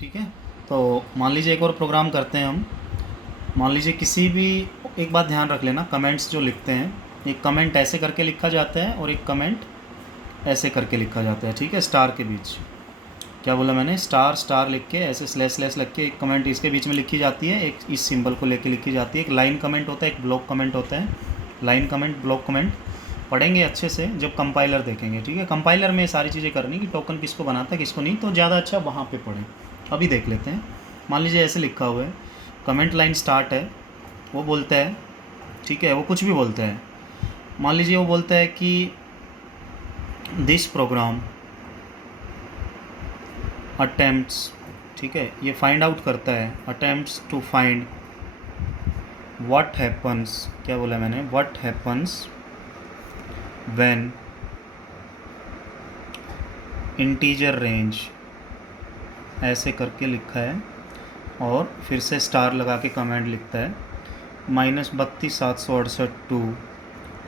ठीक है। तो मान लीजिए एक और प्रोग्राम करते हैं हम। मान लीजिए किसी भी, एक बात ध्यान रख लेना, कमेंट्स जो लिखते हैं, एक कमेंट ऐसे करके लिखा जाता है और एक कमेंट ऐसे करके लिखा जाता है। ठीक है, स्टार के बीच, क्या बोला मैंने, स्टार स्टार लिख के ऐसे स्लैश स्लैश लिख के एक कमेंट इसके बीच में लिखी जाती है, एक इस सिंबल को लेके लिखी जाती है। एक लाइन कमेंट होता है, एक ब्लॉक कमेंट होता है। लाइन कमेंट, ब्लॉक कमेंट पढ़ेंगे अच्छे से जब कंपाइलर देखेंगे। ठीक है, कंपाइलर में ये सारी चीज़ें करनी कि टोकन किसको बनाता है किसको नहीं, तो ज़्यादा अच्छा वहाँ पे पढ़ें। अभी देख लेते हैं। मान लीजिए ऐसे लिखा हुआ है, कमेंट लाइन स्टार्ट है, वो बोलता है, ठीक है, वो कुछ भी बोलता है। मान लीजिए वो बोलता है कि दिस प्रोग्राम अटेम्प्ट्स, ठीक है, ये फाइंड आउट करता है, attempts to find what happens, क्या बोला मैंने, what happens when integer range, ऐसे करके लिखा है। और फिर से स्टार लगा के कमेंट लिखता है -32,768 टू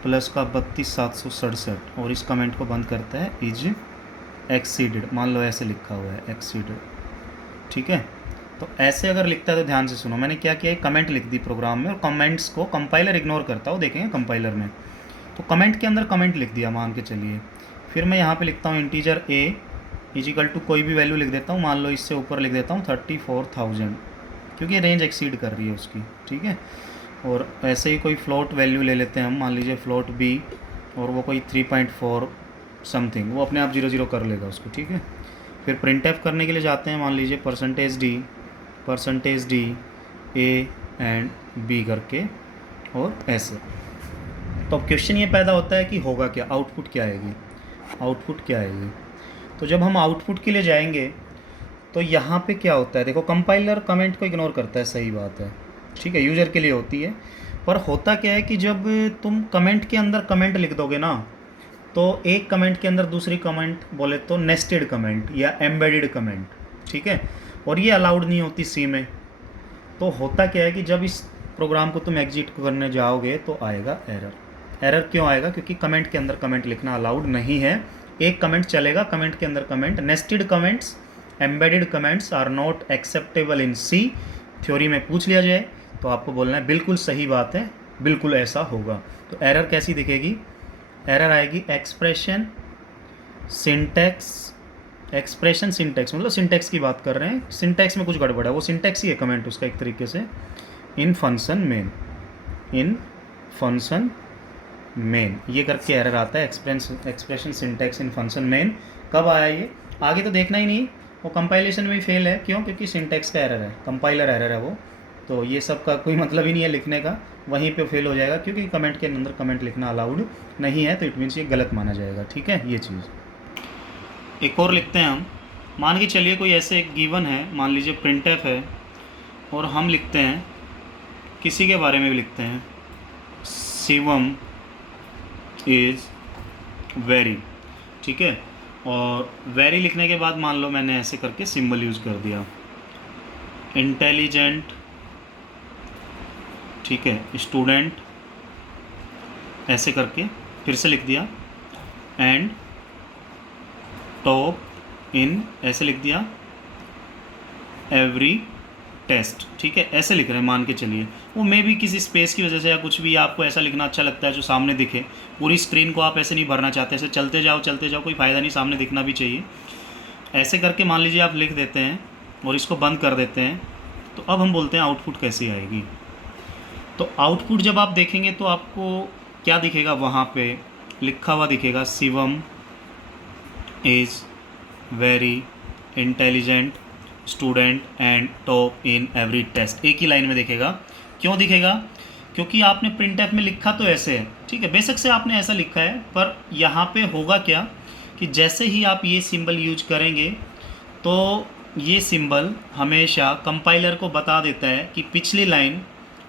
प्लस का 32,767, और इस कमेंट को बंद करता है इज एक्सीडेड। मान लो ऐसे लिखा हुआ है एक्सीडेड। ठीक है, तो ऐसे अगर लिखता है तो ध्यान से सुनो, मैंने क्या किया, एक कमेंट लिख दी प्रोग्राम में, और कमेंट्स को कंपाइलर इग्नोर करता हो, देखेंगे कंपाइलर में। तो कमेंट के अंदर कमेंट लिख दिया मान के चलिए। फिर मैं यहाँ पे लिखता हूँ इंटीजर a इजिकल टू कोई भी वैल्यू लिख देता हूँ, मान लो इससे ऊपर लिख देता हूँ 34,000, क्योंकि रेंज एक्सीड कर रही है उसकी। ठीक है, और ऐसे ही कोई फ्लोट वैल्यू ले लेते हैं हम, मान लीजिए फ्लोट b, और वो कोई 3.4 समथिंग, वो अपने आप 0 0 कर लेगा उसको। ठीक है, फिर प्रिंट एफ करने के लिए जाते हैं, मान लीजिए %d a एंड b करके, और ऐसे। तो अब क्वेश्चन ये पैदा होता है कि होगा क्या, आउटपुट क्या आएगी, आउटपुट क्या आएगी। तो जब हम आउटपुट के लिए जाएंगे तो यहाँ पे क्या होता है, देखो कंपाइलर कमेंट को इग्नोर करता है, सही बात है, ठीक है, यूज़र के लिए होती है। पर होता क्या है कि जब तुम कमेंट के अंदर कमेंट लिख दोगे ना, तो एक कमेंट के अंदर दूसरी कमेंट बोले तो नेस्टेड कमेंट या एम्बेडेड कमेंट, ठीक है, और ये अलाउड नहीं होती सी में। तो होता क्या है कि जब इस प्रोग्राम को तुम एग्जिट करने जाओगे तो आएगा एरर। एरर क्यों आएगा, क्योंकि कमेंट के अंदर कमेंट लिखना अलाउड नहीं है। एक कमेंट चलेगा, कमेंट के अंदर comment. Nested comments, embedded comments are not acceptable in C. Theory में पूछ लिया जाए तो आपको बोलना है बिल्कुल सही बात है, बिल्कुल ऐसा होगा। तो एरर कैसी दिखेगी, एरर आएगी एक्सप्रेशन सिंटैक्स, एक्सप्रेशन सिंटैक्स मतलब सिंटैक्स की बात कर रहे हैं, सिंटैक्स में कुछ गड़बड़ है, वो सिंटैक्स ही है कमेंट उसका एक तरीके से। इन फंक्शन मेन, इन फंक्शन मेन, ये करके एरर आता है, एक्सप्रेशन सिंटैक्स इन फंक्शन मेन। कब आया ये, आगे तो देखना ही नहीं, वो कंपाइलेशन में ही फेल है। क्यों, क्योंकि सिंटैक्स का एरर है, कंपाइलर एरर है वो। तो ये सब का कोई मतलब ही नहीं है लिखने का, वहीं पे फेल हो जाएगा, क्योंकि कमेंट के अंदर कमेंट लिखना अलाउड नहीं है, तो इट मीन्स ये गलत माना जाएगा। ठीक है, ये चीज़। एक और लिखते हैं हम, मान के चलिए कोई ऐसे एक गिवन है, मान लीजिए प्रिंट एफ है, और हम लिखते हैं किसी के बारे में भी लिखते हैं, शिवम इज़ वेरी, ठीक है, और वेरी लिखने के बाद मान लो मैंने ऐसे करके सिंबल यूज़ कर दिया, इंटेलिजेंट, ठीक है, स्टूडेंट, ऐसे करके फिर से लिख दिया, एंड टॉप इन, ऐसे लिख दिया, एवरी टेस्ट, ठीक है, ऐसे लिख रहे हैं मान के चलिए। वो मे भी किसी स्पेस की वजह से या कुछ भी, आपको ऐसा लिखना अच्छा लगता है जो सामने दिखे, पूरी स्क्रीन को आप ऐसे नहीं भरना चाहते, ऐसे चलते जाओ, कोई फ़ायदा नहीं, सामने दिखना भी चाहिए। ऐसे करके मान लीजिए आप लिख देते हैं और इसको बंद कर देते हैं। तो अब हम बोलते हैं आउटपुट कैसी आएगी। तो आउटपुट जब आप देखेंगे तो आपको क्या दिखेगा, वहाँ पे लिखा हुआ दिखेगा, Shivam is very intelligent student and top in every test, एक ही लाइन में दिखेगा। क्यों दिखेगा, क्योंकि आपने प्रिंट एफ में लिखा तो ऐसे है, ठीक है, बेशक से आपने ऐसा लिखा है, पर यहाँ पे होगा क्या कि जैसे ही आप ये सिंबल यूज करेंगे तो ये सिंबल हमेशा कंपाइलर को बता देता है कि पिछली लाइन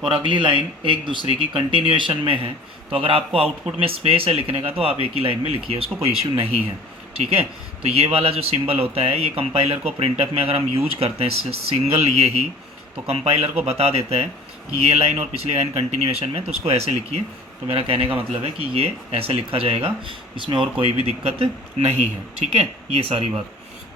और अगली लाइन एक दूसरे की कंटिन्यूएशन में है। तो अगर आपको आउटपुट में स्पेस है लिखने का तो आप एक ही लाइन में लिखिए, उसको कोई इश्यू नहीं है। ठीक है, तो ये वाला जो सिंबल होता है ये कंपाइलर को प्रिंटएफ में अगर हम यूज करते हैं सिंगल ये ही, तो कंपाइलर को बता देता है कि ये लाइन और पिछली लाइन कंटिन्यूएशन में, तो उसको ऐसे लिखिए। तो मेरा कहने का मतलब है कि ये ऐसे लिखा जाएगा, इसमें और कोई भी दिक्कत नहीं है। ठीक है, ये सारी बात।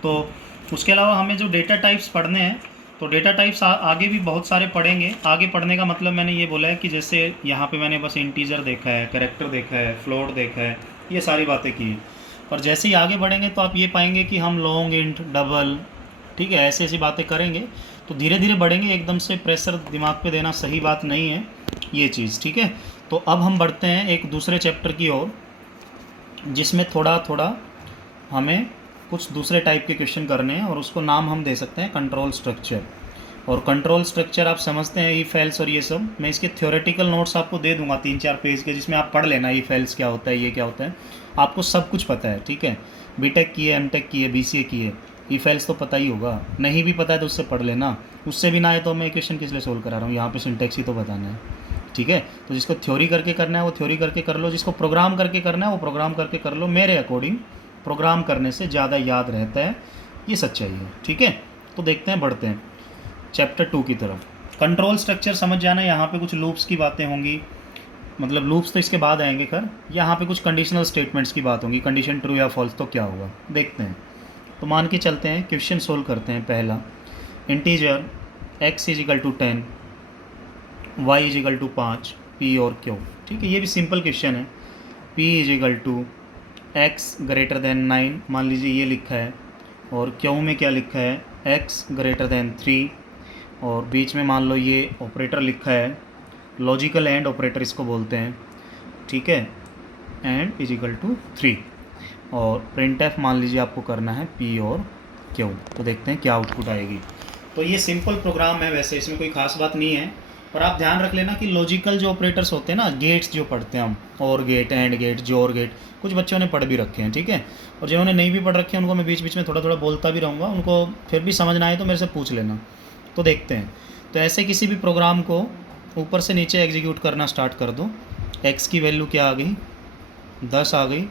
तो उसके अलावा हमें जो डेटा टाइप्स पढ़ने हैं, तो डेटा टाइप्स आगे भी बहुत सारे पढ़ेंगे। आगे पढ़ने का मतलब मैंने ये बोला है कि जैसे यहाँ पे मैंने बस इंटीजर देखा है, कैरेक्टर देखा है, फ्लोट देखा है, ये सारी बातें की हैं। पर जैसे ही आगे बढ़ेंगे तो आप ये पाएंगे कि हम लॉन्ग, इंट, डबल, ठीक है, ऐसी ऐसी बातें करेंगे। तो धीरे धीरे बढ़ेंगे, एकदम से प्रेशर दिमाग पे देना सही बात नहीं है ये चीज़, ठीक है। तो अब हम बढ़ते हैं एक दूसरे चैप्टर की ओर, जिसमें थोड़ा थोड़ा हमें कुछ दूसरे टाइप के क्वेश्चन करने हैं, और उसको नाम हम दे सकते हैं कंट्रोल स्ट्रक्चर। और कंट्रोल स्ट्रक्चर आप समझते हैं, ई फाइल्स और ये सब। मैं इसके थ्योरेटिकल नोट्स आपको दे दूंगा 3-4 पेज के, जिसमें आप पढ़ लेना ई फाइल्स क्या होता है, ये क्या होता है, आपको सब कुछ पता है, ठीक है। बीटेक की है, एमटेक की है, बीसीए की है, ई फाइल्स तो पता ही होगा। नहीं भी पता है तो उससे पढ़ लेना, उससे भी ना आए तो मैं क्वेश्चन किस लिए सोल्व करा रहा हूँ, यहाँ पे सिंटेक्स ही तो बताना है, ठीक है। तो जिसको थ्योरी करके करना है वो थ्योरी करके कर लो, जिसको प्रोग्राम करके करना है वो प्रोग्राम करके कर लो। मेरे अकॉर्डिंग प्रोग्राम करने से ज़्यादा याद रहता है, ये सच्चाई है, ठीक है। तो देखते हैं, बढ़ते हैं चैप्टर 2 की तरफ। कंट्रोल स्ट्रक्चर समझ जाना, यहाँ पे कुछ लूप्स की बातें होंगी, मतलब लूप्स तो इसके बाद आएंगे खैर। यहाँ पे कुछ कंडीशनल स्टेटमेंट्स की बात होगी, कंडीशन ट्रू या फॉल्स तो क्या होगा, देखते हैं। तो मान के चलते हैं, क्वेश्चन सोल्व करते हैं। पहला, इंटीजर x = 10, y = 5, p और q, ठीक है। ये भी सिंपल क्वेश्चन है। p = x > 9, मान लीजिए ये लिखा है, और q में क्या लिखा है, x > 3, और बीच में मान लो ये ऑपरेटर लिखा है, लॉजिकल एंड ऑपरेटर इसको बोलते हैं, ठीक है, एंड = 3, और printf मान लीजिए आपको करना है p और q। तो देखते हैं क्या आउटपुट आएगी। तो ये सिंपल प्रोग्राम है, वैसे इसमें कोई खास बात नहीं है, पर आप ध्यान रख लेना कि लॉजिकल जो ऑपरेटर्स होते हैं ना, गेट्स जो पढ़ते हैं हम, और गेट, एंड गेट, जोर गेट, कुछ बच्चों ने पढ़ भी रखे हैं, ठीक है। और जिन्होंने नहीं भी पढ़ रखे हैं उनको मैं बीच बीच में थोड़ा थोड़ा बोलता भी रहूँगा, उनको फिर भी समझना है तो मेरे से पूछ लेना। तो देखते हैं। तो ऐसे किसी भी प्रोग्राम को ऊपर से नीचे एग्जीक्यूट करना स्टार्ट कर दो। x की वैल्यू क्या आ गई, 10 आ गई,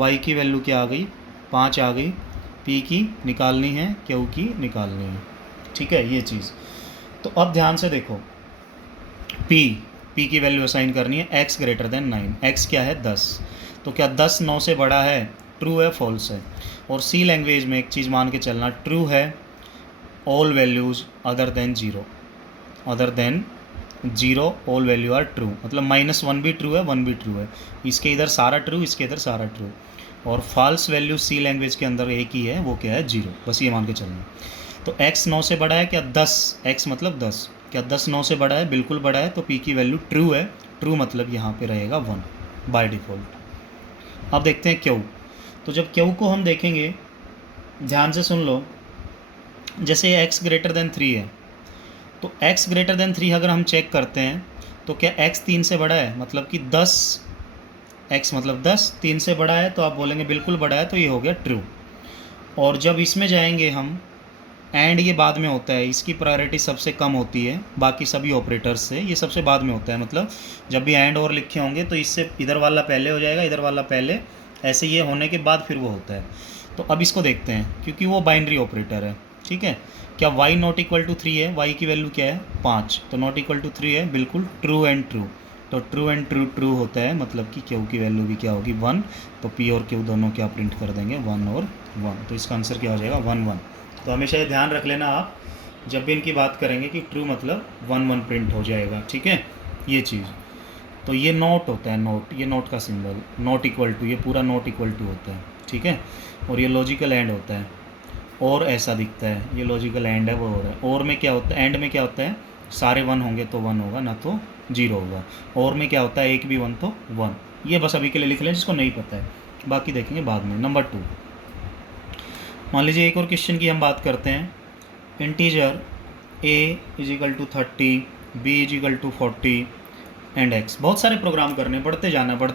y की वैल्यू क्या आ गई, 5 आ गई, p की निकालनी है, q की निकालनी है, ठीक है, ये चीज़। तो अब ध्यान से देखो, p की वैल्यू असाइन करनी है, x > 9, x क्या है, 10। तो क्या 10 9 से बड़ा है, ट्रू है, फॉल्स है। और सी लैंग्वेज में एक चीज़ मान के चलना, ट्रू है all values other than zero all value are true, मतलब -1 भी ट्रू है, 1 भी ट्रू है, इसके इधर सारा ट्रू, इसके इधर सारा ट्रू। और फॉल्स वैल्यू सी लैंग्वेज के अंदर एक ही है, वो क्या है, 0, बस ये मान के चलना। तो x 9 से बड़ा है क्या, 10, x मतलब 10, क्या 10 9 से बड़ा है, बिल्कुल बड़ा है, तो p की वैल्यू ट्रू है, ट्रू मतलब यहाँ पे रहेगा 1 बाय डिफ़ॉल्ट। अब देखते हैं q। तो जब q को हम देखेंगे, ध्यान से सुन लो, जैसे x > 3 है, तो x > 3 अगर हम चेक करते हैं तो क्या x 3 से बड़ा है, मतलब कि 10, x मतलब 10 3 से बड़ा है, तो आप बोलेंगे बिल्कुल बड़ा है, तो ये हो गया ट्रू। और जब इसमें जाएंगे हम, एंड ये बाद में होता है, इसकी प्रायोरिटी सबसे कम होती है बाकी सभी ऑपरेटर्स से, ये सबसे बाद में होता है। मतलब जब भी एंड और लिखे होंगे तो इससे इधर वाला पहले हो जाएगा, इधर वाला पहले, ऐसे ये होने के बाद फिर वो होता है। तो अब इसको देखते हैं, क्योंकि वो बाइनरी ऑपरेटर है, ठीक है। क्या y ≠ 3 है, y की वैल्यू क्या है, 5, तो ≠ 3 है, बिल्कुल ट्रू एंड ट्रू। तो ट्रू एंड ट्रू ट्रू होता है, मतलब कि q की वैल्यू भी क्या होगी, 1, तो p और q दोनों क्या प्रिंट कर देंगे, 1 और 1, तो इसका आंसर क्या हो जाएगा, 1 1। तो हमेशा ये ध्यान रख लेना आप जब भी इनकी बात करेंगे कि ट्रू मतलब 1 1 प्रिंट हो जाएगा, ठीक है, ये चीज़। तो ये नोट होता है, नोट, ये नोट का सिंबल, नॉट इक्वल टू, ये पूरा नॉट इक्वल टू होता है, ठीक है। और ये लॉजिकल एंड होता है, और ऐसा दिखता है, ये लॉजिकल एंड है, वो हो रहा है। और में क्या होता है, एंड में क्या होता है, सारे 1 होंगे तो 1 होगा, ना तो 0 होगा। और में क्या होता है, एक भी 1 तो 1। ये बस अभी के लिए लिख लें जिसको नहीं पता है, बाकी देखेंगे बाद में। नंबर 2, मान लीजिए एक और क्वेश्चन की हम बात करते हैं। Integer a = 30, b = 40 and x। बहुत सारे प्रोग्राम करने, बढ़ते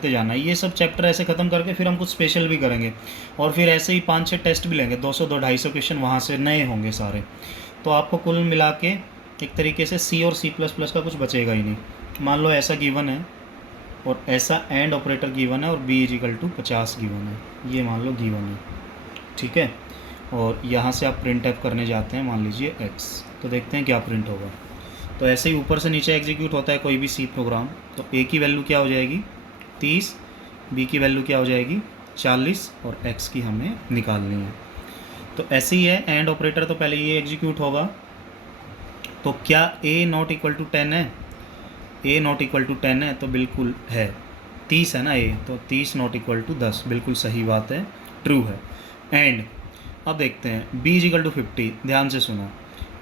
जाना। ये सब चैप्टर ऐसे ख़त्म करके फिर हम कुछ स्पेशल भी करेंगे, और फिर ऐसे ही 5-6 टेस्ट भी लेंगे, 200-250 क्वेश्चन वहाँ से नए होंगे सारे। तो आपको कुल मिला के एक तरीके से C और C++ का कुछ बचेगा ही नहीं। मान लो ऐसा गिवन है, और ऐसा एंड ऑपरेटर गिवन है, और b = 50 गिवन है, ये मान लो गिवन है, ठीक है। और यहाँ से आप printf करने जाते हैं, मान लीजिए x, तो देखते हैं क्या प्रिंट होगा। तो ऐसे ही ऊपर से नीचे एग्जीक्यूट होता है कोई भी सी प्रोग्राम। तो a की वैल्यू क्या हो जाएगी, 30, b की वैल्यू क्या हो जाएगी, 40, और x की हमें निकालनी है। तो ऐसे ही है, एंड ऑपरेटर तो पहले ये एग्जीक्यूट होगा। तो क्या ए नॉट इक्वल टू 10 है? ए नॉट इक्वल टू 10 है तो बिल्कुल है, 30 है ना ए, तो 30 नॉट इक्वल टू 10, बिल्कुल सही बात है, ट्रू है। एंड अब देखते हैं बी इज इक्वल टू 50। ध्यान से सुनो,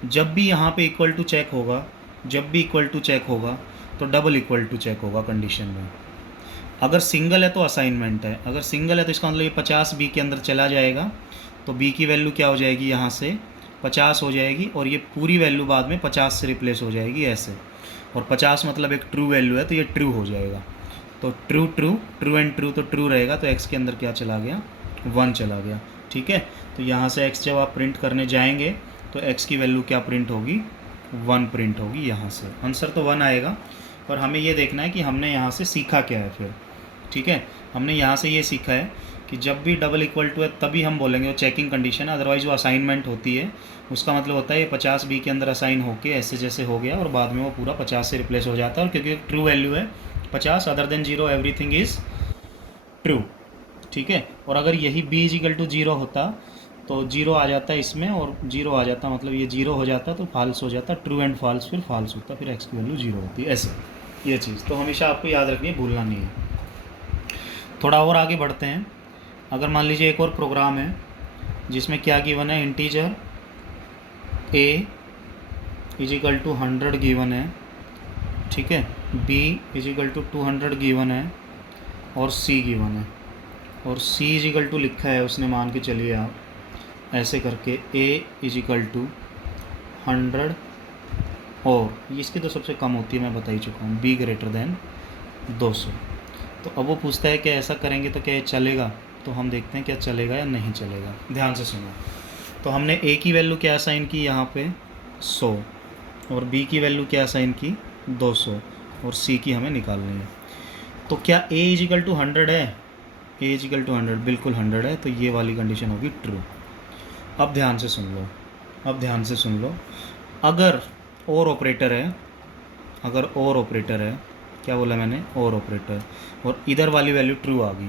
जब भी यहाँ पे इक्वल टू चेक होगा, जब भी इक्वल टू चेक होगा तो डबल इक्वल टू चेक होगा कंडीशन में। अगर सिंगल है तो असाइनमेंट है, अगर सिंगल है तो इसका मतलब ये 50 बी के अंदर चला जाएगा, तो बी की वैल्यू क्या हो जाएगी, यहाँ से 50 हो जाएगी, और ये पूरी वैल्यू बाद में 50 से रिप्लेस हो जाएगी ऐसे, और 50 मतलब एक ट्रू वैल्यू है तो ये ट्रू हो जाएगा। तो true true true and true, तो ट्रू रहेगा, तो एक्स के अंदर क्या चला गया, 1 चला गया। ठीक है, तो यहाँ से एक्स जब आप प्रिंट करने जाएंगे तो एक्स की वैल्यू क्या प्रिंट होगी, 1 प्रिंट होगी। यहाँ से आंसर तो 1 आएगा, पर हमें ये देखना है कि हमने यहाँ से सीखा क्या है फिर। ठीक है, हमने यहाँ से ये सीखा है कि जब भी डबल इक्वल टू है तभी हम बोलेंगे वो चेकिंग कंडीशन है, अदरवाइज़ वो असाइनमेंट होती है। उसका मतलब होता है ये 50 बी के अंदर असाइन होके ऐसे जैसे हो गया, और बाद में वो पूरा 50 से रिप्लेस हो जाता है, और क्योंकि ट्रू वैल्यू है 50, other than 0 everything is true. ठीक है, और अगर यही बी इज इक्वल टू 0 होता तो 0 आ जाता है इसमें, और 0 आ जाता मतलब ये 0 हो जाता तो फाल्स हो जाता, ट्रू एंड फाल्स फिर फाल्स होता, फिर एक्स की वैल्यू 0 होती है। ऐसे ये चीज़ तो हमेशा आपको याद रखनी है, भूलना नहीं है। थोड़ा और आगे बढ़ते हैं। अगर मान लीजिए एक और प्रोग्राम है जिसमें क्या गिवन है, integer a is equal to 100 given है, ठीक है, b is equal to 200 given है, और सी गिवन है, और सी इज इक्वल टू लिखा है उसने, मान के चलिए आप ऐसे करके ए इज इक्वल टू 100, और इसकी तो सबसे कम होती है, मैं बता ही चुका हूँ, बी ग्रेटर देन 200। तो अब वो पूछता है कि ऐसा करेंगे तो क्या ये चलेगा, तो हम देखते हैं क्या चलेगा या नहीं चलेगा। ध्यान से सुनो, तो हमने ए की वैल्यू क्या असाइन की यहाँ पे 100, और बी की वैल्यू क्या असाइन की 200, और सी की हमें निकालनी है। तो क्या ए इज इक्वल टू 100 है, ए इज इक्वल टू 100, बिल्कुल 100 है, तो ये वाली कंडीशन होगी ट्रू। अब ध्यान से सुन लो, अब ध्यान से सुन लो, अगर और ऑपरेटर है, अगर और ऑपरेटर है, क्या बोला मैंने, और ऑपरेटर, और इधर वाली वैल्यू ट्रू आ गई,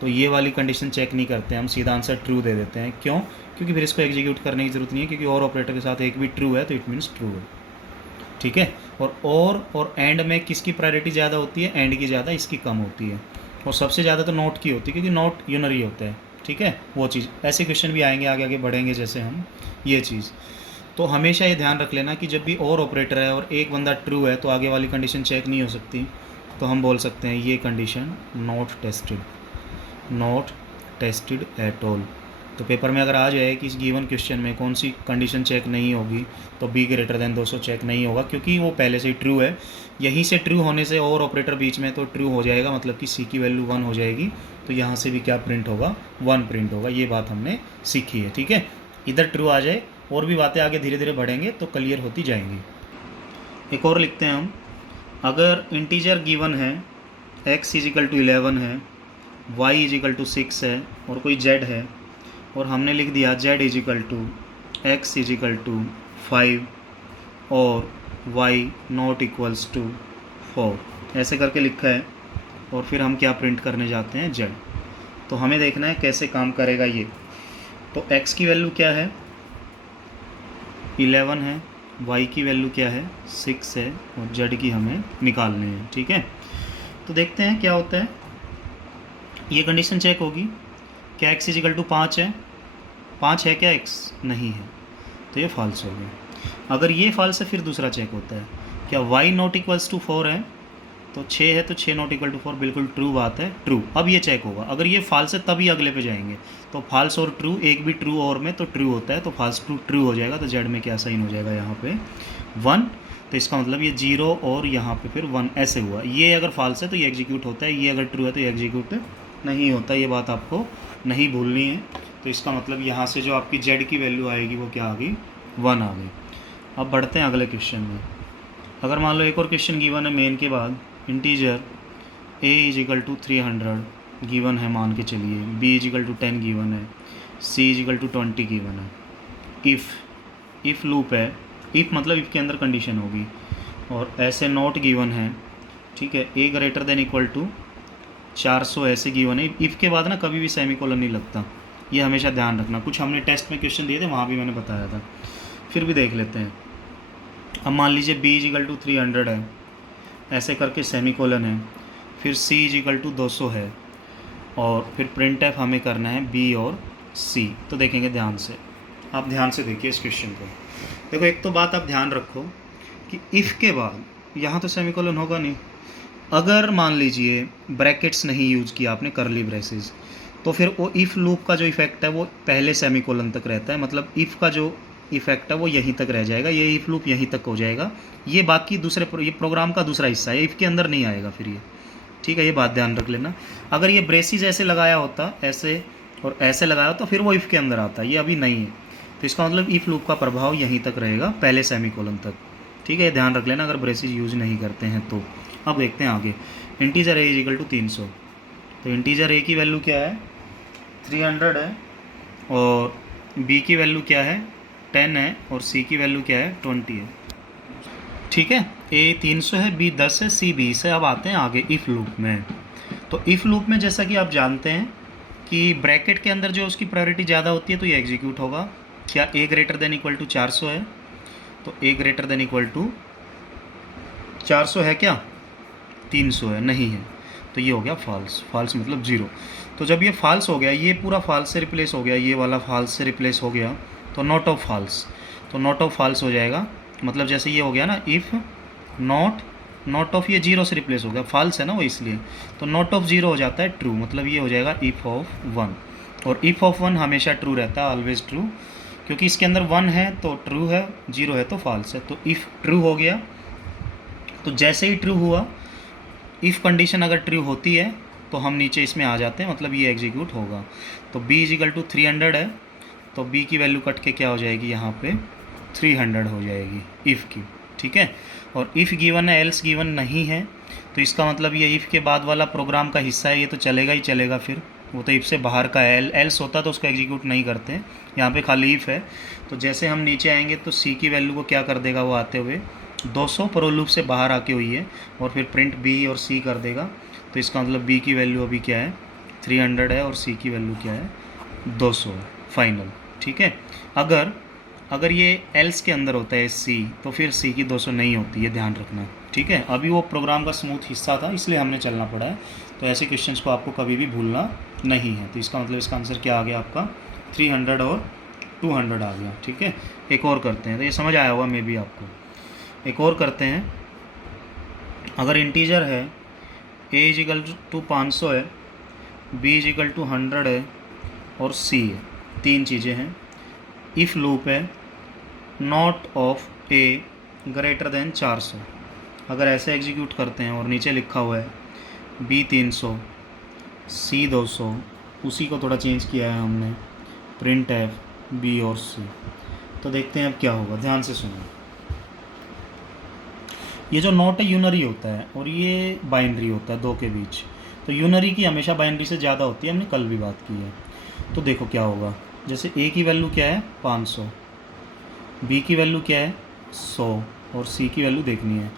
तो ये वाली कंडीशन चेक नहीं करते, हम सीधा आंसर ट्रू दे देते हैं। क्यों? क्योंकि फिर इसको एग्जीक्यूट करने की ज़रूरत नहीं है, क्योंकि और ऑपरेटर के साथ एक भी ट्रू है तो इट मीन्स ट्रू है। ठीक है, और एंड में किसकी प्रायोरिटी ज़्यादा होती है, एंड की ज़्यादा, इसकी कम होती है, और सबसे ज़्यादा तो नोट की होती है, क्योंकि नोट यूनरी होता है। ठीक है, वो चीज़, ऐसे क्वेश्चन भी आएंगे आगे आगे बढ़ेंगे जैसे हम, ये चीज़ तो हमेशा ये ध्यान रख लेना कि जब भी और ऑपरेटर है और एक बंदा ट्रू है तो आगे वाली कंडीशन चेक नहीं हो सकती, तो हम बोल सकते हैं ये condition not tested, not tested at all. तो पेपर में अगर आ जाए कि इस गिवन क्वेश्चन में कौन सी कंडीशन चेक नहीं होगी, तो बी ग्रेटर देन 200 चेक नहीं होगा, क्योंकि वो पहले से ही ट्रू है। यहीं से ट्रू होने से और ऑपरेटर बीच में तो ट्रू हो जाएगा, मतलब कि सी की वैल्यू 1 हो जाएगी, तो यहाँ से भी क्या प्रिंट होगा, 1 प्रिंट होगा। ये बात हमने सीखी है। ठीक है, इधर ट्रू आ जाए, और भी बातें आगे धीरे धीरे बढ़ेंगे तो क्लियर होती जाएंगी। एक और लिखते हैं हम, अगर इंटीजर गिवन है x इज इक्वल टू 11 है, y इज इक्वल टू 6 है, और कोई z है, और हमने लिख दिया z is equal to x is equal to 5 और y नॉट इक्वल्स टू 4, ऐसे करके लिखा है, और फिर हम क्या प्रिंट करने जाते हैं, z। तो हमें देखना है कैसे काम करेगा ये। तो x की वैल्यू क्या है, 11 है, y की वैल्यू क्या है, 6 है, और z की हमें निकालनी है। ठीक है, तो देखते हैं क्या होता है। ये कंडीशन चेक होगी, क्या x इज इक्वल टू 5 है, 5 है क्या x, नहीं है, तो ये फॉल्स हो गया। अगर ये फॉल्स है फिर दूसरा चेक होता है, क्या y नॉट इक्वल्स टू 4 है, तो 6 है, तो 6 नॉट इक्वल टू 4, बिल्कुल ट्रू बात है, ट्रू। अब ये चेक होगा, अगर ये फॉल्स है तभी अगले पे जाएंगे, तो फॉल्स और ट्रू, एक भी ट्रू और में तो ट्रू होता है, तो फॉल्स ट्रू ट्रू हो जाएगा, तो जेड में क्या साइन हो जाएगा यहाँ पे 1, तो इसका मतलब ये 0 और यहाँ पे फिर 1 ऐसे हुआ। ये अगर फॉल्स है तो ये एग्जीक्यूट होता है, ये अगर ट्रू है तो ये एग्जीक्यूट नहीं होता, ये बात आपको नहीं भूलनी है। तो इसका मतलब यहाँ से जो आपकी जेड की वैल्यू आएगी वो क्या आ गई, 1 आ गई। अब बढ़ते हैं अगले क्वेश्चन में। अगर मान लो एक और क्वेश्चन गिवन है मेन के बाद, integer a is equal to 300 given है, मान के चलिए, b is equal to 10 given है, c is equal to 20 given है। इफ़ लूप है, इफ़ मतलब इफ़ के अंदर कंडीशन होगी, और ऐसे नॉट गिवन है, ठीक है, a greater than equal to 400 ऐसे गिवन है। इफ़ के बाद ना कभी भी सेमीकोलन नहीं लगता, ये हमेशा ध्यान रखना, कुछ हमने टेस्ट में क्वेश्चन दिए थे वहाँ भी मैंने बताया था, फिर भी देख लेते हैं। अब मान लीजिए b इजिकल टू 300 है, ऐसे करके सेमीकोलन है, फिर c इजिकल टू 200 है, और फिर प्रिंट एफ हमें करना है b और c। तो देखेंगे ध्यान से, आप ध्यान से देखिए इस क्वेश्चन को। देखो एक तो बात आप ध्यान रखो कि इफ़ के बाद यहाँ तो सेमीकोलन होगा नहीं, अगर मान लीजिए ब्रैकेट्स नहीं यूज किया आपने, करली ब्रेसेस, तो फिर वो इफ़ लूप का जो इफेक्ट है वो पहले सेमीकोलन तक रहता है, मतलब इफ़ का जो इफेक्ट है वो यहीं तक रह जाएगा, ये इफ़ लूप यहीं तक हो जाएगा, ये बाकी दूसरे ये प्रोग्राम का दूसरा हिस्सा है, इफ़ के अंदर नहीं आएगा फिर ये, ठीक है, ये बात ध्यान रख लेना। अगर ये ब्रेसिस ऐसे लगाया होता, ऐसे और ऐसे लगाया होता, फिर वो इफ़ के अंदर आता, ये अभी नहीं है, तो इसका मतलब इफ़ लूप का प्रभाव यहीं तक रहेगा, पहले सेमीकोलन तक, ठीक है, ये ध्यान रख लेना अगर ब्रेसिस यूज नहीं करते हैं तो। अब देखते हैं आगे, इंटीजर ए इजिकल टू 300, तो इंटीजर ए की वैल्यू क्या है 300 है, और बी की वैल्यू क्या है 10 है, और सी की वैल्यू क्या है 20 है, ठीक है। ए 300 है, बी 10 है, सी 20 है। अब आते हैं आगे इफ़ लूप में। तो इफ़ लूप में जैसा कि आप जानते हैं कि ब्रैकेट के अंदर जो उसकी प्रायोरिटी ज़्यादा होती है तो ये एग्जीक्यूट होगा। क्या ए ग्रेटर देन इक्वल टू 400 है, तो ए ग्रेटर देन इक्वल टू 400 है क्या, 300 है, नहीं है, तो ये हो गया फॉल्स। फॉल्स मतलब ज़ीरो। तो जब ये फॉल्स हो गया, ये पूरा फॉल्स से रिप्लेस हो गया, ये वाला फॉल्स से रिप्लेस हो गया, तो नॉट ऑफ फॉल्स, तो नॉट ऑफ फॉल्स हो जाएगा। मतलब जैसे ये हो गया ना, इफ़ नॉट ऑफ, ये जीरो से रिप्लेस हो गया, फॉल्स है ना वो इसलिए, तो नॉट ऑफ जीरो हो जाता है ट्रू, मतलब ये हो जाएगा इफ़ ऑफ 1, और इफ़ ऑफ 1 हमेशा ट्रू रहता है, ऑलवेज ट्रू, क्योंकि इसके अंदर 1 है तो ट्रू है, 0 है तो फॉल्स है। तो इफ़ ट्रू हो गया, तो जैसे ही ट्रू हुआ, इफ़ कंडीशन अगर ट्रू होती है तो हम नीचे इसमें आ जाते हैं, मतलब ये एग्जीक्यूट होगा। तो b इजिकल टू 300 है, तो b की वैल्यू कट के क्या हो जाएगी यहाँ पे 300 हो जाएगी इफ़ की, ठीक है। और इफ़ गिवन है, एल्स गिवन नहीं है, तो इसका मतलब ये इफ़ के बाद वाला प्रोग्राम का हिस्सा है, ये तो चलेगा ही चलेगा, फिर वो तो इफ़ से बाहर का है, एल्स होता तो उसको एग्जीक्यूट नहीं करते, यहाँ पे खाली इफ़ है। तो जैसे हम नीचे आएंगे तो c की वैल्यू को क्या कर देगा वो आते हुए 200 पर लूप से बाहर आके हुई है, और फिर प्रिंट b और c कर देगा। तो इसका मतलब b की वैल्यू अभी क्या है 300 है, और c की वैल्यू क्या है 200 है फाइनल, ठीक है। अगर ये एल्स के अंदर होता है c, तो फिर c की 200 नहीं होती, ये ध्यान रखना, ठीक है। अभी वो प्रोग्राम का स्मूथ हिस्सा था इसलिए हमने चलना पड़ा है, तो ऐसे क्वेश्चंस को आपको कभी भी भूलना नहीं है। तो इसका मतलब इसका आंसर क्या आ गया आपका 300 और 200 आ गया, ठीक है। एक और करते हैं, तो ये समझ आया होगा मे बी आपको। एक और करते हैं, अगर इंटीजर है a इजिकल टू 500 है, b इजिकल टू 100 है, और c है, तीन चीज़ें हैं। इफ़ लूप है not of a greater then 400, अगर ऐसे एग्जीक्यूट करते हैं और नीचे लिखा हुआ है b 300 c 200, उसी को थोड़ा चेंज किया है हमने, प्रिंट एफ b और c, तो देखते हैं अब क्या होगा, ध्यान से सुनो। ये जो नॉट है यूनरी होता है और ये बाइनरी होता है दो के बीच, तो यूनरी की हमेशा बाइनरी से ज़्यादा होती है, हमने कल भी बात की है। तो देखो क्या होगा, जैसे a की वैल्यू क्या है 500, b की वैल्यू क्या है 100, और c की वैल्यू देखनी है।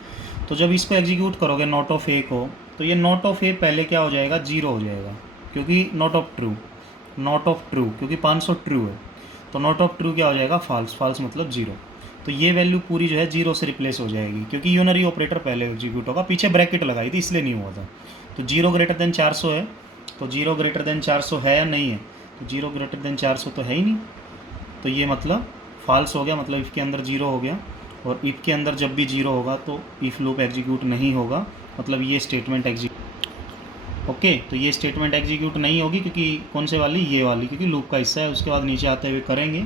तो जब इसको एग्जीक्यूट करोगे नॉट ऑफ a को, तो ये नॉट ऑफ a पहले क्या हो जाएगा 0 हो जाएगा, क्योंकि नॉट ऑफ ट्रू, क्योंकि 500 ट्रू है, तो नॉट ऑफ ट्रू क्या हो जाएगा फॉल्स मतलब 0। तो ये वैल्यू पूरी जो है 0 से रिप्लेस हो जाएगी, क्योंकि यूनरी ऑपरेटर पहले एग्जीक्यूट होगा, पीछे ब्रैकेट लगाई थी इसलिए नहीं हुआ था। तो 0 ग्रेटर देन 400 है, तो 0 ग्रेटर देन 400 है या नहीं है, तो 0 ग्रेटर देन 400 तो है ही नहीं, तो ये मतलब फॉल्स हो गया, मतलब इफ़ के अंदर 0 हो गया, और इफ़ के अंदर जब भी 0 होगा तो इफ़ लूप एग्जीक्यूट नहीं होगा, मतलब ये स्टेटमेंट ओके। तो ये स्टेटमेंट एग्जीक्यूट नहीं होगी, क्योंकि कौन से वाली, ये वाली, क्योंकि लूप का हिस्सा है। उसके बाद नीचे आते हुए करेंगे,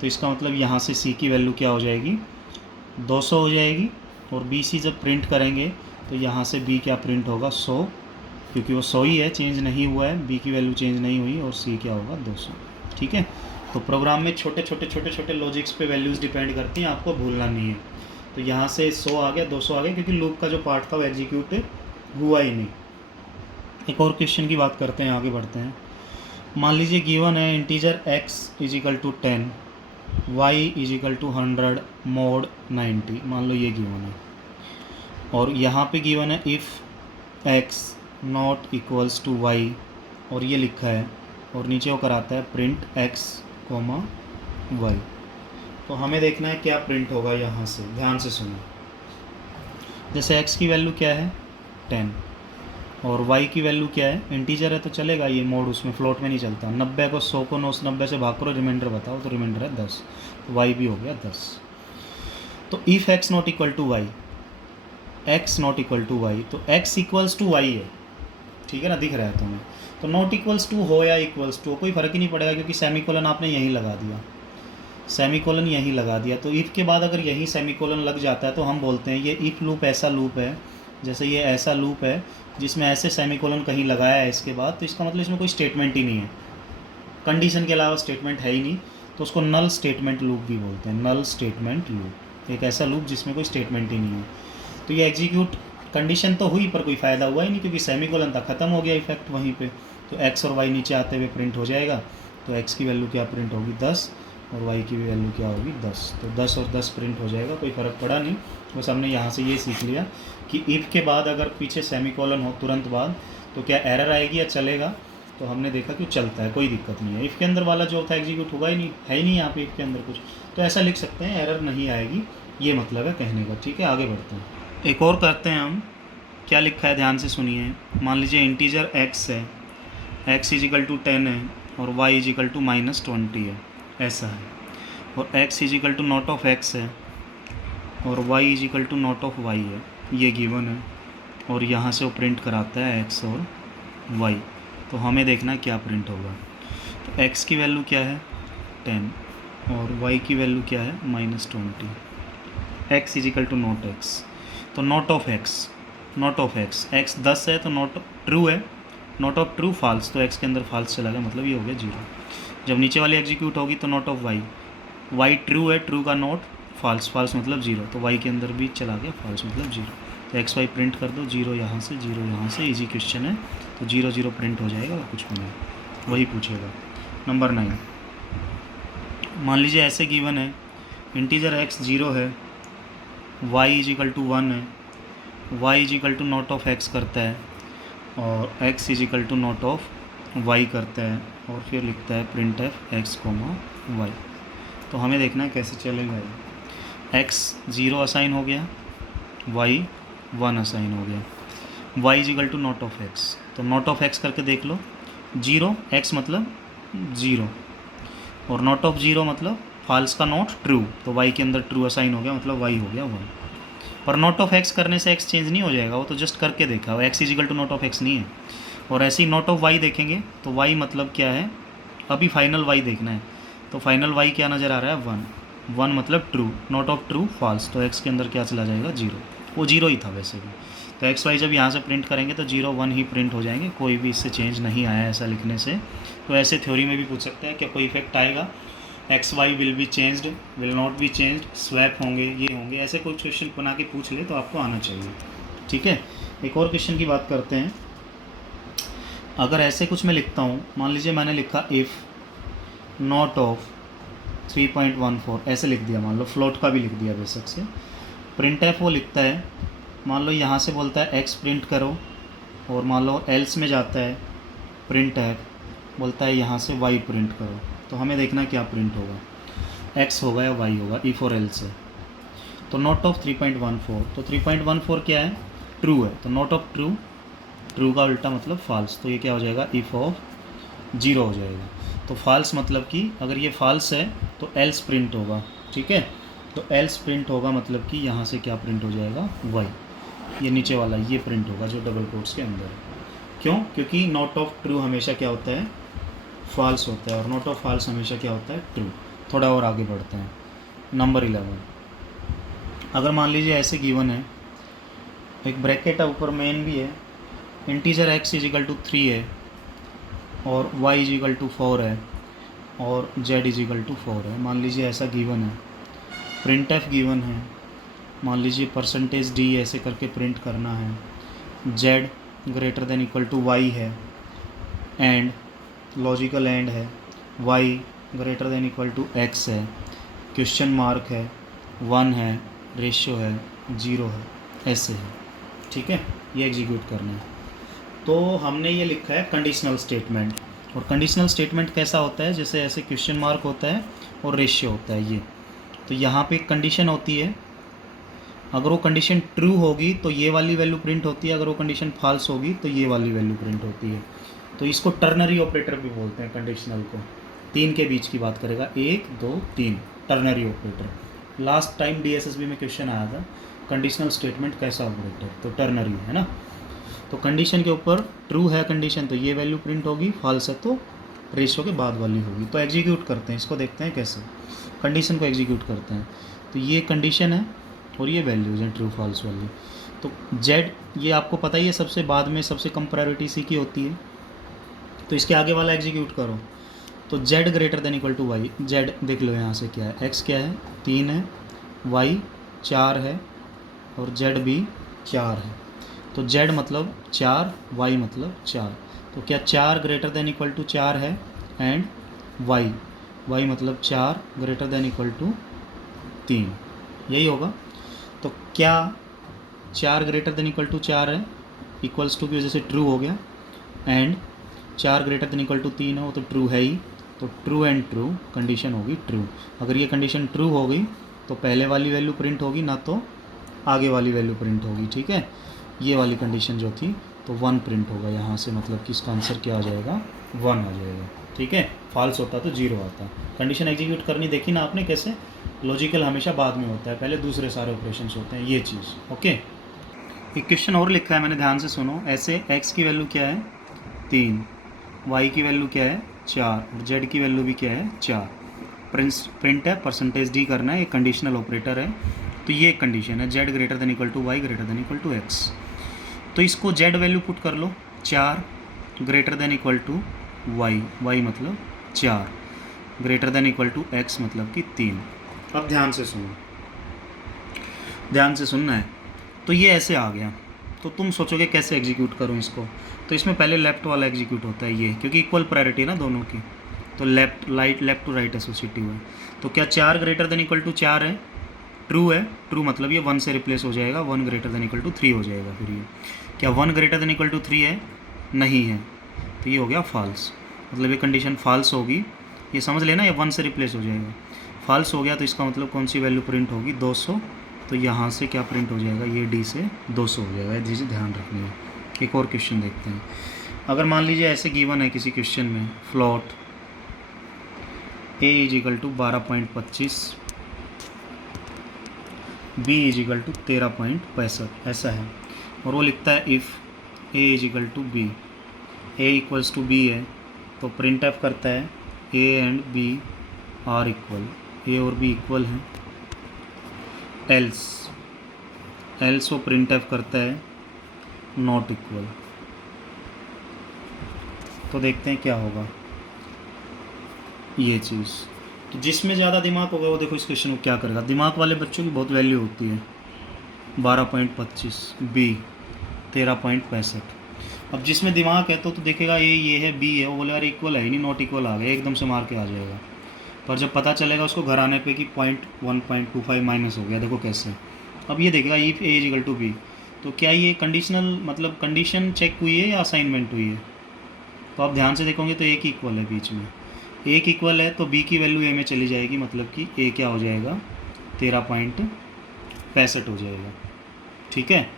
तो इसका मतलब यहाँ से c की वैल्यू क्या हो जाएगी 200 हो जाएगी, और bc जब प्रिंट करेंगे तो यहाँ से b क्या प्रिंट होगा 100, क्योंकि वो 100 ही है, चेंज नहीं हुआ है, b की वैल्यू चेंज नहीं हुई, और c क्या होगा 200, ठीक है। तो प्रोग्राम में छोटे छोटे लॉजिक्स पे वैल्यूज़ डिपेंड करती हैं, आपको भूलना नहीं है। तो यहाँ से 100 आ गया, 200 आ गया, क्योंकि लूप का जो पार्ट था वो एग्जीक्यूट हुआ ही नहीं। एक और क्वेश्चन की बात करते हैं, आगे बढ़ते हैं। मान लीजिए गिवन है integer x is equal to 10, y is equal to 100 mod 90, मान लो ये गिवन है, और यहाँ पे गिवन है if x not equals to y, और ये लिखा है और नीचे वो कराता है प्रिंट x, y। तो हमें देखना है क्या प्रिंट होगा यहाँ से, ध्यान से सुनो। जैसे x की वैल्यू क्या है 10 और y की वैल्यू क्या है, इंटीजर है तो चलेगा, ये मोड उसमें फ्लोट में नहीं चलता। 90 को 100 को 90 से भाग करो, रिमाइंडर बताओ, तो रिमाइंडर है 10, तो y भी हो गया 10। तो if x not equal to y, x not equal to y, तो x इक्वल्स टू वाई है, ठीक है ना, दिख रहा है तुम्हें। तो नॉट इक्वल्स टू हो या इक्वल्स टू हो कोई फ़र्क ही नहीं पड़ेगा, क्योंकि सेमीकोलन आपने यहीं लगा दिया, सेमीकोलन यहीं लगा दिया। तो इफ़ के बाद अगर यहीं सेमीकोलन लग जाता है तो हम बोलते हैं ये इफ़ लूप ऐसा लूप है, जैसे ये ऐसा लूप है जिसमें ऐसे सेमीकोलन कहीं लगाया है इसके बाद, तो इसका मतलब इसमें कोई स्टेटमेंट ही नहीं है, कंडीशन के अलावा स्टेटमेंट है ही नहीं, तो उसको नल स्टेटमेंट लूप भी बोलते हैं। नल स्टेटमेंट लूप, एक ऐसा लूप जिसमें कोई स्टेटमेंट ही नहीं है। तो ये एग्जीक्यूट कंडीशन तो हुई पर कोई फ़ायदा हुआ ही नहीं, क्योंकि सेमीकोलन था, ख़त्म हो गया इफेक्ट वहीं पे। तो x और y नीचे आते हुए प्रिंट हो जाएगा। तो x की वैल्यू क्या प्रिंट होगी 10 और y की वैल्यू क्या होगी 10। तो 10 और 10 प्रिंट हो जाएगा, कोई फ़र्क पड़ा नहीं। बस हमने यहाँ से ये सीख लिया कि इफ़ के बाद अगर पीछे सेमीकोलन हो तुरंत बाद तो क्या एरर आएगी या चलेगा। तो हमने देखा कि चलता है, कोई दिक्कत नहीं है। इफ़ के अंदर वाला जो था एग्जीक्यूट होगा ही नहीं, है ही नहीं यहाँ पे इफ़ के अंदर कुछ, तो ऐसा लिख सकते हैं, एरर नहीं आएगी, ये मतलब है कहने का। ठीक है, आगे बढ़ते हैं, एक और करते हैं हम। क्या लिखा है ध्यान से सुनिए। मान लीजिए इंटीजर x है, x इजिकल टू 10 है और y इजिकल टू -20 है, ऐसा है। और x is equal to not of x है और y is equal to not of y है, ये गिवन है। और यहाँ से वो प्रिंट कराता है x और y। तो हमें देखना है क्या प्रिंट होगा। तो x की वैल्यू क्या है 10 और y की वैल्यू क्या है -20। x is equal to not x, तो नॉट ऑफ x, x 10 है तो नॉट ट्रू है, नॉट ऑफ ट्रू फॉल्स, तो x के अंदर फॉल्स चला गया, मतलब ये हो गया 0। जब नीचे वाली एग्जीक्यूट होगी तो नॉट ऑफ y ट्रू है, ट्रू का नॉट, फॉल्स मतलब 0, तो y के अंदर भी चला गया फॉल्स मतलब 0। तो एक्स वाई प्रिंट कर दो, 0 यहाँ से 0 यहाँ से, इजी क्वेश्चन है। तो 0 0 प्रिंट हो जाएगा और कुछ भी नहीं, वही पूछेगा। नंबर 9, मान लीजिए ऐसे गिवन है इंटीजर x 0 है, y इजिकल टू 1 है, y is equal to not of x करता है और x is equal to not of y करता है, और फिर लिखता है प्रिंट एफ x, y। तो हमें देखना है कैसे चलेगा ये। x 0 असाइन हो गया, y 1 असाइन हो गया, y is equal to not of x, तो नॉट ऑफ x करके देख लो। 0 x मतलब 0 और नॉट ऑफ 0 मतलब फॉल्स का नॉट ट्रू, तो y के अंदर ट्रू असाइन हो गया, मतलब y हो गया 1। पर नॉट ऑफ x करने से x चेंज नहीं हो जाएगा, वो तो जस्ट करके देखा, वो x is equal to not of x नहीं है। और ऐसे ही नॉट ऑफ y देखेंगे तो y मतलब क्या है, अभी फाइनल y देखना है, तो फाइनल y क्या नज़र आ रहा है 1, 1 मतलब true, not of true false, तो x के अंदर क्या चला जाएगा 0, वो 0 ही था वैसे भी। तो एक्स वाई जब यहाँ से प्रिंट करेंगे तो 0 1 ही प्रिंट हो जाएंगे, कोई भी इससे चेंज नहीं आया ऐसा लिखने से। तो ऐसे थ्योरी में भी पूछ सकते हैं क्या कोई इफेक्ट आएगा, x y will be changed, will not be changed, swap होंगे, ये होंगे, ऐसे कोई क्वेश्चन बना के पूछ ले तो आपको आना चाहिए। ठीक है, एक और क्वेश्चन की बात करते हैं। अगर ऐसे कुछ मैं लिखता हूँ, मान लीजिए मैंने लिखा इफ़ नॉट ऑफ 3.14, ऐसे लिख दिया, मान लो फ्लोट का भी लिख दिया बेशक से। प्रिंट एफ वो लिखता है, मान लो यहाँ से बोलता है x प्रिंट करो, और मान लो एल्स में जाता है प्रिंट एफ बोलता है यहाँ से y प्रिंट करो। तो हमें देखना क्या प्रिंट होगा, x होगा या y होगा, इफ़ और एल्स है। तो नॉट ऑफ 3.14, तो 3.14 क्या है, ट्रू है, तो नॉट ऑफ ट्रू, ट्रू का उल्टा मतलब फॉल्स, तो ये क्या हो जाएगा, इफ़ ऑफ 0 हो जाएगा। तो फॉल्स मतलब कि अगर ये फॉल्स है तो एल्स प्रिंट होगा। ठीक है, तो एल्स प्रिंट होगा मतलब कि यहाँ से क्या प्रिंट हो जाएगा y, ये नीचे वाला ये प्रिंट होगा जो डबल कोट्स के अंदर है। क्यों, क्योंकि नॉट ऑफ ट्रू हमेशा क्या होता है, फॉल्स होता है, और नॉट ऑफ फॉल्स हमेशा क्या होता है, ट्रू। थोड़ा और आगे बढ़ते हैं। नंबर 11, अगर मान लीजिए ऐसे गिवन है, एक ब्रैकेट है ऊपर मेन भी है, इंटीजर x इजिकल टू 3 है और y इजिकल टू 4 है और z इजिकल टू 4 है। मान लीजिए ऐसा गिवन है, प्रिंट एफ गिवन है, मान लीजिए %d ऐसे करके प्रिंट करना है, z greater than equal to y है, एंड लॉजिकल एंड है, y greater than equal to x है, क्वेश्चन मार्क है, 1 है, रेशियो है, 0 है, ऐसे है। ठीक है, ये एग्जीक्यूट करना है। तो हमने ये लिखा है कंडीशनल स्टेटमेंट। और कंडीशनल स्टेटमेंट कैसा होता है, जैसे ऐसे क्वेश्चन मार्क होता है और रेशियो होता है ये। तो यहाँ पे एक कंडीशन होती है, अगर वो कंडीशन ट्रू होगी तो ये वाली वैल्यू प्रिंट होती है, अगर वो कंडीशन फॉल्स होगी तो ये वाली वैल्यू प्रिंट होती है। तो इसको टर्नरी ऑपरेटर भी बोलते हैं कंडीशनल को। 3 के बीच की बात करेगा, 1 2 3, ternary operator. Last time DSSB में क्वेश्चन आया था कंडीशनल स्टेटमेंट कैसा ऑपरेटर, तो टर्नरी है ना। तो कंडीशन के ऊपर ट्रू है कंडीशन तो ये वैल्यू प्रिंट होगी, फॉल्स है तो रेशियो के बाद वाली होगी। तो एग्जीक्यूट करते हैं इसको, देखते हैं कैसे कंडीशन को एग्जीक्यूट करते हैं। तो ये कंडीशन है और ये वैल्यूज़ हैं ट्रू फॉल्स वाली। तो जेड ये आपको पता ही है सबसे बाद में सबसे कम प्रायोरिटी सी की होती है। तो इसके आगे वाला एग्जीक्यूट करो। तो z greater than equal to y, z देख लो यहाँ से क्या है, एक्स क्या है 3 है, वाई 4 है और जेड भी 4 है। तो जेड मतलब 4, वाई मतलब 4। तो क्या 4 ग्रेटर देन इक्वल टू 4 है, एंड वाई मतलब 4 ग्रेटर देन इक्वल टू 3, यही होगा। तो क्या 4 ग्रेटर देन इक्वल टू 4 है, इक्वल्स टू की वजह से ट्रू हो गया, and 4 greater than equal to 3 है, वो तो ट्रू है ही। तो ट्रू एंड ट्रू कंडीशन होगी ट्रू। अगर ये कंडीशन ट्रू हो गई तो पहले वाली वैल्यू प्रिंट होगी, ना तो आगे वाली वैल्यू प्रिंट होगी, ठीक है। ये वाली कंडीशन जो थी तो 1 प्रिंट होगा यहाँ से, मतलब कि इसका आंसर क्या आ जाएगा 1 आ जाएगा, ठीक है। फॉल्स होता तो 0 आता। कंडीशन एग्जीक्यूट करनी देखी ना आपने कैसे, लॉजिकल हमेशा बाद में होता है, पहले दूसरे सारे ऑपरेशंस होते हैं, ये चीज़ ओके। एक क्वेश्चन और लिखा है मैंने, ध्यान से सुनो। ऐसे x की वैल्यू क्या है 3, y की वैल्यू क्या है 4 और z की वैल्यू भी क्या है 4। प्रिंट है परसेंटेज डी करना है, ये कंडीशनल ऑपरेटर है। तो ये एक कंडीशन है, z greater than equal to y greater than equal to x। तो इसको z वैल्यू पुट कर लो, 4 greater than equal to y मतलब 4 greater than equal to x मतलब कि 3। अब ध्यान से सुनो, ध्यान से सुनना है। तो ये ऐसे आ गया, तो तुम सोचोगे कैसे एग्जीक्यूट करूँ इसको। तो इसमें पहले लेफ़्ट वाला एग्जीक्यूट होता है ये, क्योंकि इक्वल प्रायोरिटी है ना दोनों की। तो लेफ़्ट टू राइट एसोसिएटिव है। तो क्या 4 ग्रेटर देन इक्वल टू 4 है, ट्रू है, ट्रू मतलब ये 1 से रिप्लेस हो जाएगा, 1 ग्रेटर देन इक्वल टू 3 हो जाएगा। फिर ये क्या 1 ग्रेटर देन इक्वल टू 3 है, नहीं है, तो ये हो गया फॉल्स, मतलब ये कंडीशन फॉल्स होगी। ये समझ लेना, ये 1 से रिप्लेस हो जाएगा। फॉल्स हो गया तो इसका मतलब कौन सी वैल्यू प्रिंट होगी 200। तो यहाँ से क्या प्रिंट हो जाएगा, ये डी से 200 हो जाएगा। चीज़ें ध्यान रखनी है। एक और क्वेश्चन देखते हैं। अगर मान लीजिए ऐसे गिवन है किसी क्वेश्चन में, float a is equal to 12.25, b is equal to 13.65 ऐसा है, और वो लिखता है if a is equal to b, a equals to b है, तो प्रिंट एफ करता है a and b are equal, a और b इक्वल हैं, एल्स वो प्रिंट एफ करता है नॉट इक्वल। तो देखते हैं क्या होगा ये चीज़। तो जिसमें ज़्यादा दिमाग होगा वो देखो इस क्वेश्चन को क्या करेगा। दिमाग वाले बच्चों की बहुत वैल्यू होती है। 12.25, बी 13.65। अब जिसमेमें दिमाग है तो देखेगा ये है, बी है, वो बोले यार इक्वल है ही नहीं, नॉट इक्वल आ गया, एकदम से मार के आ जाएगा। पर जब पता चलेगा उसको घर आने पे कि 1.25 माइनस हो गया, देखो कैसे। अब ये देखेगा if a is equal to b, तो क्या ये कंडीशनल मतलब कंडीशन चेक हुई है या असाइनमेंट हुई है। तो आप ध्यान से देखोगे तो एक इक्वल है, बीच में एक इक्वल है, तो बी की वैल्यू ए में चली जाएगी, मतलब कि ए क्या हो जाएगा 13.65 हो जाएगा, ठीक है।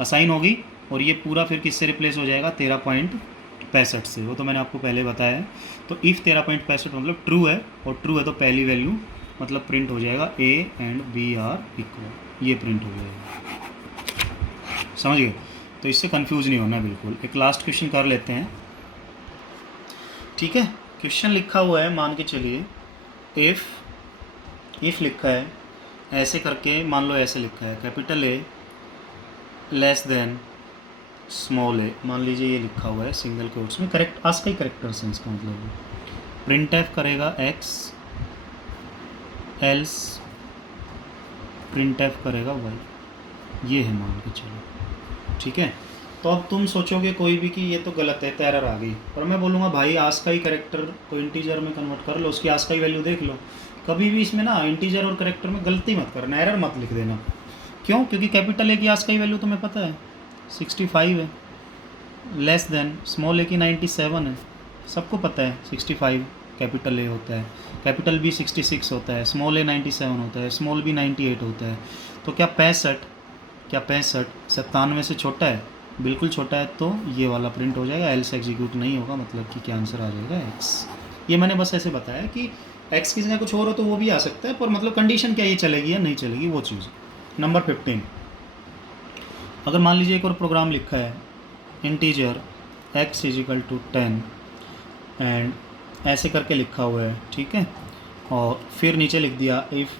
असाइन होगी और ये पूरा फिर किससे रिप्लेस हो जाएगा 13.65 से, वो तो मैंने आपको पहले बताया है। तो इफ़ 13.65 मतलब ट्रू है, और ट्रू है तो पहली वैल्यू मतलब प्रिंट हो जाएगा a and b are equal, ये प्रिंट हो जाएगा, समझ गए। तो इससे कंफ्यूज नहीं होना बिल्कुल। एक लास्ट क्वेश्चन कर लेते हैं, ठीक है। क्वेश्चन लिखा हुआ है, मान के चलिए इफ़ लिखा है ऐसे करके, मान लो ऐसे लिखा है capital A less than small A, मान लीजिए ये लिखा हुआ है सिंगल कोट्स में, करेक्ट आस्काई करेक्टर सेंस का मतलब प्रिंट एफ करेगा एक्स, एल्स प्रिंट एफ करेगा वाई, ये है मान के चलो, ठीक है। तो अब तुम सोचोगे कोई भी कि ये तो गलत है, तो एरर आ गई, पर मैं बोलूँगा भाई आस्काई करेक्टर को इंटीजर में कन्वर्ट कर लो, उसकी आस्काई वैल्यू देख लो। कभी भी इसमें ना इंटीजर और करेक्टर में गलती मत करना, एरर मत लिख देना। क्यों? क्योंकि कैपिटल ए की आस्काई वैल्यू तुम्हें पता है 65 है, लेस देन स्मॉल ए की 97 है, सबको पता है 65 कैपिटल ए होता है, कैपिटल बी 66 होता है, स्मॉल ए 97 होता है, स्मॉल बी 98 होता है। तो क्या 65 97 से छोटा है? बिल्कुल छोटा है, तो ये वाला प्रिंट हो जाएगा, एल्स एग्जीक्यूट नहीं होगा, मतलब कि क्या आंसर आ जाएगा एक्स। ये मैंने बस ऐसे बताया कि एक्स की जगह कुछ और हो तो वो भी आ सकता है, पर मतलब कंडीशन क्या ये चलेगी या नहीं चलेगी वो चीज़। नंबर 15, अगर मान लीजिए एक और प्रोग्राम लिखा है, इंटीजर x = 10 एंड ऐसे करके लिखा हुआ है, ठीक है, और फिर नीचे लिख दिया इफ़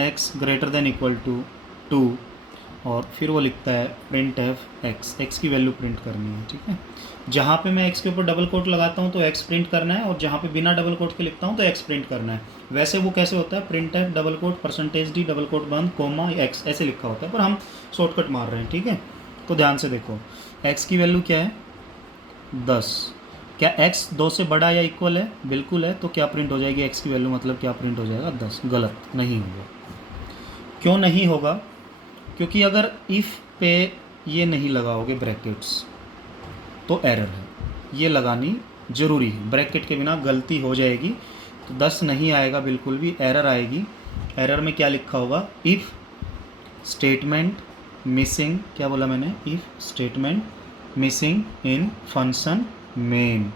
x > 2 और फिर वो लिखता है प्रिंट एफ x की वैल्यू प्रिंट करनी है, ठीक है। जहाँ पे मैं x के ऊपर डबल कोट लगाता हूँ तो x प्रिंट करना है, और जहाँ पे बिना डबल कोट के लिखता हूँ तो x प्रिंट करना है। वैसे वो कैसे होता है, print f double quote %d double quote बंद कोमा x ऐसे लिखा होता है, पर हम शॉर्टकट मार रहे हैं, ठीक है। तो ध्यान से देखो, x की वैल्यू क्या है 10, क्या x 2 से बड़ा या इक्वल है? बिल्कुल है, तो क्या प्रिंट हो जाएगी x की वैल्यू, मतलब क्या प्रिंट हो जाएगा 10। गलत, नहीं होगा। क्यों नहीं होगा? क्योंकि अगर इफ़ पे ये नहीं लगाओगे ब्रैकेट्स तो एरर है, ये लगानी ज़रूरी है, ब्रैकेट के बिना गलती हो जाएगी। तो 10 नहीं आएगा बिल्कुल भी, एरर आएगी। एरर में क्या लिखा होगा, इफ़ स्टेटमेंट मिसिंग, क्या बोला मैंने, if statement missing in function main,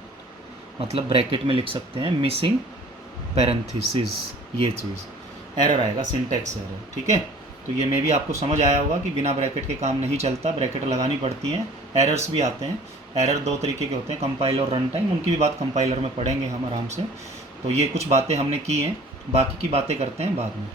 मतलब ब्रैकेट में लिख सकते हैं मिसिंग पैरेंथेसिस, ये चीज़ एरर आएगा, सिंटैक्स एरर, ठीक है। तो ये में भी आपको समझ आया होगा कि बिना ब्रैकेट के काम नहीं चलता, ब्रैकेट लगानी पड़ती हैं। एरर्स भी आते हैं, एरर 2 तरीके के होते हैं, कंपाइल और रन टाइम, उनकी भी बात कंपाइलर में पढ़ेंगे हम आराम से। तो ये कुछ बातें हमने की हैं, बाकी की बातें करते हैं बाद में।